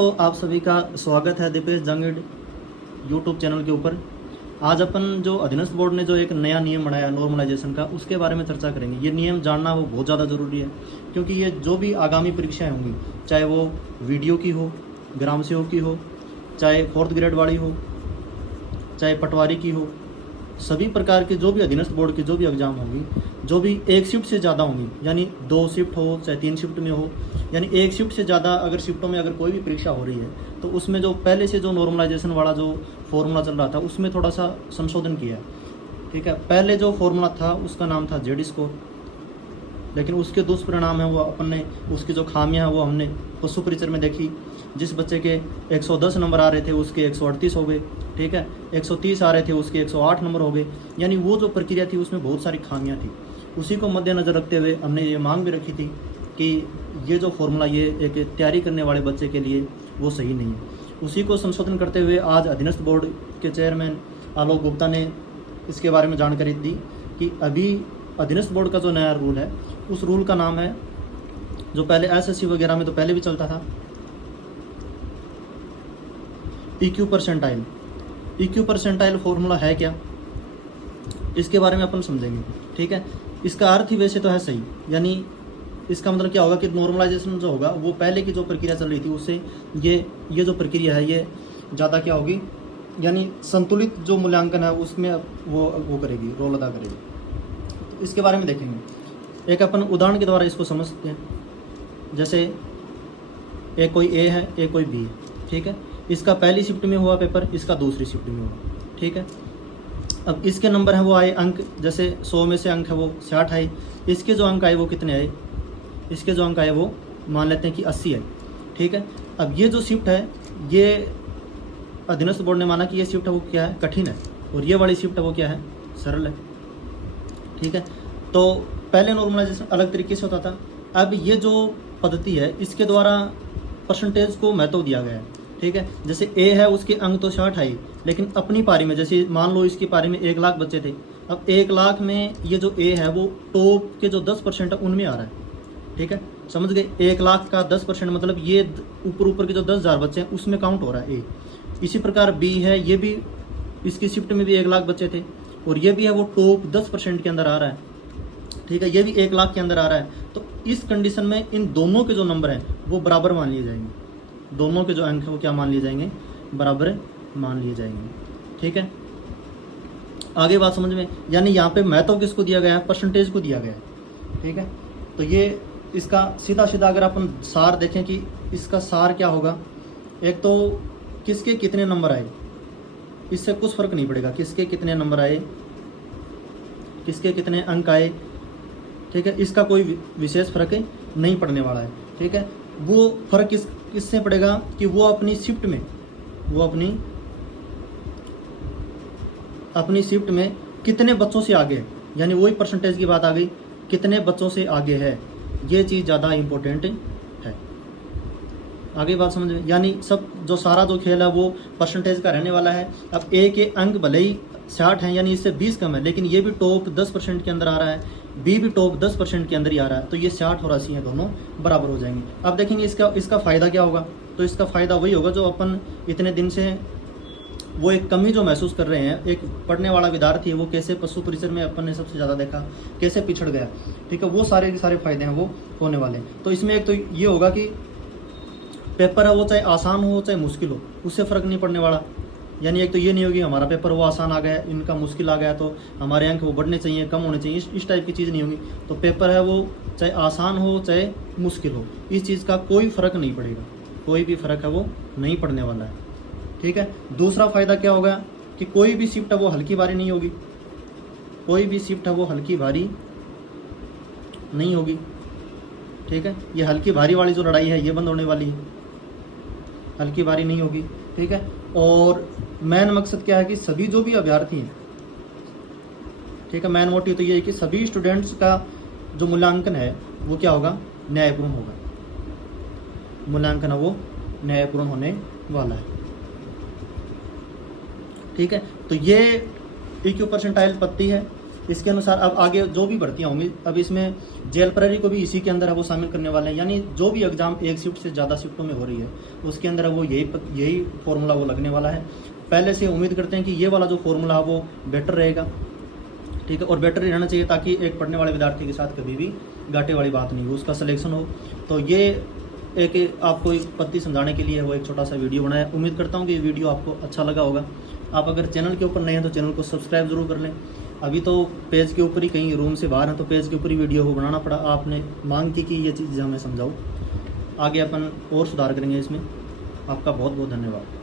तो आप सभी का स्वागत है दीपेश जंगड़ यूट्यूब चैनल के ऊपर। आज अपन जो अधीनस्थ बोर्ड ने जो एक नया नियम बनाया नॉर्मलाइजेशन का, उसके बारे में चर्चा करेंगे। ये नियम जानना वो बहुत ज़्यादा ज़रूरी है, क्योंकि ये जो भी आगामी परीक्षाएं होंगी, चाहे वो वीडियो की हो, ग्राम सेवक की हो, चाहे 4th ग्रेड वाली हो, चाहे पटवारी की हो, सभी प्रकार के जो भी अधीनस्थ बोर्ड की जो भी एग्ज़ाम होंगी, जो भी एक शिफ्ट से ज़्यादा होंगी, यानी 2 शिफ्ट हो चाहे 3 शिफ्ट में हो, यानी एक शिफ्ट से ज़्यादा अगर शिफ्टों में अगर कोई भी परीक्षा हो रही है, तो उसमें जो पहले से जो नॉर्मलाइजेशन वाला जो फॉर्मूला चल रहा था, उसमें थोड़ा सा संशोधन किया है। ठीक है, पहले जो फॉर्मूला था उसका नाम था जेड स्कोर, लेकिन उसके दुष्परिणाम है वो अपन ने, उसकी जो खामियां हैं वो हमने पशु परिचर में देखी। जिस बच्चे के 110 नंबर आ रहे थे उसके 138 हो गए। ठीक है, 130 आ रहे थे उसके 108 नंबर हो गए। यानी वो जो प्रक्रिया थी उसमें बहुत सारी खामियां थी। उसी को मद्देनज़र रखते हुए हमने ये मांग भी रखी थी कि ये जो फॉर्मूला ये एक तैयारी करने वाले बच्चे के लिए वो सही नहीं है। उसी को संशोधन करते हुए आज अधीनस्थ बोर्ड के चेयरमैन आलोक गुप्ता ने इसके बारे में जानकारी दी कि अभी अधीनस्थ बोर्ड का जो नया रूल है, उस रूल का नाम है, जो पहले एसएससी वगैरह में तो पहले भी चलता था, EQ percentile. EQ percentile formula है क्या, इसके बारे में अपन समझेंगे। ठीक है, इसका अर्थ ही वैसे तो है सही, यानी इसका मतलब क्या होगा कि नॉर्मलाइजेशन जो होगा वो पहले की जो प्रक्रिया चल रही थी उससे ये जो प्रक्रिया है ये ज़्यादा क्या होगी, यानी संतुलित जो मूल्यांकन है उसमें वो करेगी, रोल अदा करेगी। तो इसके बारे में देखेंगे, एक अपन उदाहरण के द्वारा इसको समझ सकते हैं। जैसे एक कोई ए है, एक कोई बी है। ठीक है, इसका पहली शिफ्ट में हुआ पेपर, इसका दूसरी शिफ्ट में हुआ। ठीक है, अब इसके नंबर हैं वो आए अंक, जैसे 100 में से अंक है वो 60 आए। इसके जो अंक आए वो कितने आए, इसके जो अंक आए वो मान लेते हैं कि 80 है। ठीक है, अब ये जो शिफ्ट है ये अधीनस्थ बोर्ड ने माना कि ये शिफ्ट है वो क्या है, कठिन है, और ये वाली शिफ्ट है वो क्या है, सरल है। ठीक है, तो पहले नॉर्मलाइजेशन अलग तरीके से होता था। अब ये जो पद्धति है इसके द्वारा परसेंटेज को महत्व दिया गया है। ठीक है, जैसे ए है उसके अंक तो 60 आए, लेकिन अपनी पारी में, जैसे मान लो इसकी पारी में 1 लाख बच्चे थे, अब 1 लाख में ये जो ए है वो टॉप के जो 10% है उनमें आ रहा है। ठीक है, समझ गए, 1 लाख का 10% मतलब ये ऊपर के जो 10,000 बच्चे हैं उसमें काउंट हो रहा है ए। इसी प्रकार बी है, ये भी इसकी शिफ्ट में भी 1 लाख बच्चे थे, और ये भी है वो टॉप 10% के अंदर आ रहा है। ठीक है, ये भी 1 लाख के अंदर आ रहा है। तो इस कंडीशन में इन दोनों के जो नंबर हैं वो बराबर मान लिए जाएंगे, दोनों के जो अंक हैं वो क्या मान लिए जाएंगे, बराबर मान लिए जाएंगे। ठीक है, आगे बात समझ में, यानी यहाँ पे महत्व किसको दिया गया है, परसेंटेज को दिया गया है। ठीक है, तो ये इसका सीधा सीधा अगर अपन सार देखें कि इसका सार क्या होगा, एक तो किसके कितने नंबर आए, इससे कुछ फर्क नहीं पड़ेगा, किसके कितने नंबर आए, किसके कितने अंक आए। ठीक है, इसका कोई विशेष फर्क नहीं पड़ने वाला है। ठीक है, वो फर्क किससे पड़ेगा कि वो अपनी शिफ्ट में, वो अपनी शिफ्ट में कितने बच्चों से आगे है, यानी वही परसेंटेज की बात आ गई, कितने बच्चों से आगे है, ये चीज़ ज़्यादा इम्पोर्टेंट है। आगे बात समझ में, यानी सब जो सारा जो खेल है वो परसेंटेज का रहने वाला है। अब ए के अंक भले ही 60 हैं, यानी इससे 20 कम है, लेकिन ये भी टॉप 10% के अंदर आ रहा है, बी भी टॉप 10% के अंदर ही आ रहा है, तो ये 60 और 80 हैं, दोनों बराबर हो जाएंगे। अब देखेंगे इसका फ़ायदा क्या होगा, तो इसका फ़ायदा वही होगा जो अपन इतने दिन से वो एक कमी जो महसूस कर रहे हैं। एक पढ़ने वाला विद्यार्थी है वो कैसे पशु परिसर में अपन ने सबसे ज़्यादा देखा कैसे पिछड़ गया। ठीक है, वो सारे के सारे फायदे हैं वो होने वाले हैं। तो इसमें एक तो ये होगा कि पेपर है वो चाहे आसान हो चाहे मुश्किल हो, उससे फ़र्क नहीं पड़ने वाला। यानी एक तो ये नहीं होगी हमारा पेपर वो आसान आ गया, इनका मुश्किल आ गया तो हमारे अंक वो बढ़ने चाहिए कम होने चाहिए, इस टाइप की चीज़ नहीं होगी। तो पेपर है वो चाहे आसान हो चाहे मुश्किल हो, इस चीज़ का कोई फ़र्क नहीं पड़ेगा, कोई भी फ़र्क है वो नहीं पड़ने वाला है। ठीक है, दूसरा फ़ायदा क्या होगा कि कोई भी शिफ्ट है वो हल्की भारी नहीं होगी, कोई भी शिफ्ट है वो हल्की भारी नहीं होगी। ठीक है, ये हल्की भारी वाली जो लड़ाई है ये बंद होने वाली है, हल्की भारी नहीं होगी। ठीक है, और मेन मकसद क्या है कि सभी जो भी अभ्यर्थी हैं, ठीक है, मेन मोटिव तो ये है कि सभी स्टूडेंट्स का जो मूल्यांकन है वो क्या होगा, न्यायपूर्ण होगा, मूल्यांकन है वो न्यायपूर्ण होने वाला है। ठीक है, तो ये EQ परसेंटाइल पद्धति है, इसके अनुसार अब आगे जो भी भर्तियाँ होंगी, अब इसमें जेल प्रहरी को भी इसी के अंदर है वो शामिल करने वाले हैं। यानी जो भी एग्जाम एक शिफ्ट से ज़्यादा शिफ्टों में हो रही है उसके अंदर वो यही फॉर्मूला वो लगने वाला है। पहले से उम्मीद करते हैं कि ये वाला जो फॉर्मूला है वो बेटर रहेगा, ठीक है, और बेटर ही रहना चाहिए ताकि एक पढ़ने वाले विद्यार्थी के साथ कभी भी घाटे वाली बात नहीं हो, उसका सिलेक्शन हो। तो ये एक आपको एक पद्धति समझाने के लिए वो एक छोटा सा वीडियो बनाया। उम्मीद करता हूँ कि ये वीडियो आपको अच्छा लगा होगा। आप अगर चैनल के ऊपर नए हैं तो चैनल को सब्सक्राइब जरूर कर लें। अभी तो पेज के ऊपर ही, कहीं रूम से बाहर हैं तो पेज के ऊपर ही वीडियो को बनाना पड़ा, आपने मांग की कि ये चीज़ हमें समझाओ। आगे अपन और सुधार करेंगे इसमें। आपका बहुत बहुत धन्यवाद।